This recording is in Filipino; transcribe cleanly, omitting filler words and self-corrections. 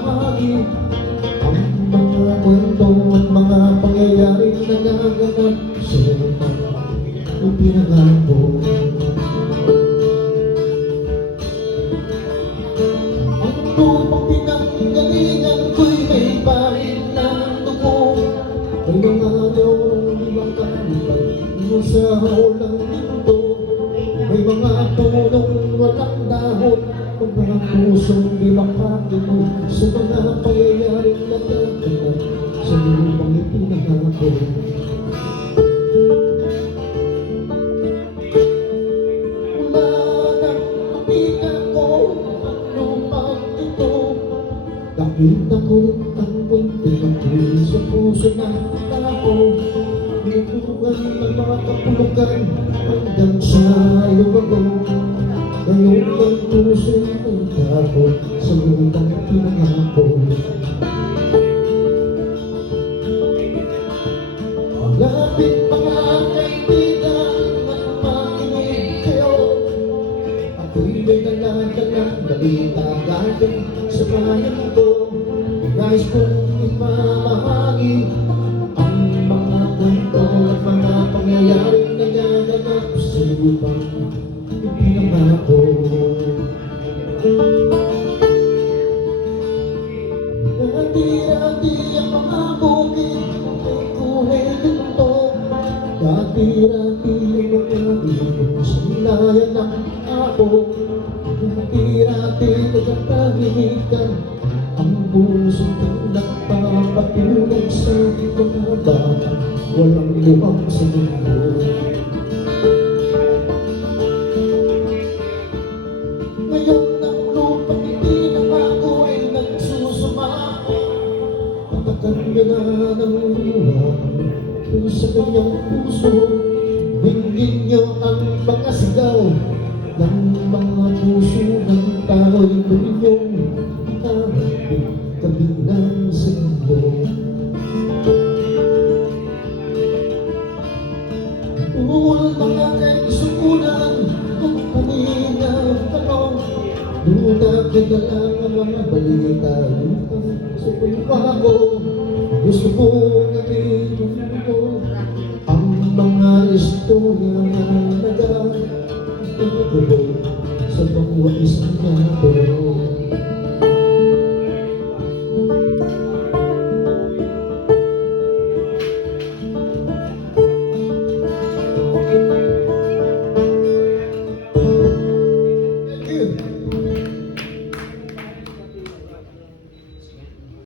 ibabahagi ang mga kwento at mga pangyayaring nagaganap sa ipinangako. Ang lupang pinanggalingan ko'y may parin ng dugo. May mga araw ng ibang kalipag sa ulang mundo. May mga punong walang dahon, mga pusong di makatuloy sa mga pangyayaring nagaganap sa lupang ipinangako. Nakita ko ang bunting ako'y sa puso ng tao. Pinutukan ng mga kapulukan hanggang sa lugago. Ngayon ang puso'y ang tao sa lupang pinangako. Malapit mga kaibigan at makinig kayo. Ako'y may dalang-dalang balita galing sa bayan ko. Nais kong ipamahagi ang mga kwento at mga pangyayaring nagaganap sa lupang ipinangako. Dati-dati ang mga bukid ay kulay ginto. Dati-dati ang mga ibig sinayan ng ako. Dati-dati nagkatahimikan ang pusong nagpapatulog sa mga bata, walang luwang sa mundo. Ngayon ang lupang ipinangako ay nagsusumako. Patakan niya na ng luha sa kanyang puso. Dinggin niyo ang mga sigaw ng mga puso ng tao'y ninyong kabilang sa mundo. Tuwal mga kaisukunan at paninang tanong. Dunag-dalang ang mga balita sa pagbago. Gusto kong nabigyan ko ang mga istorya na nagagawa sa bawat isang nato.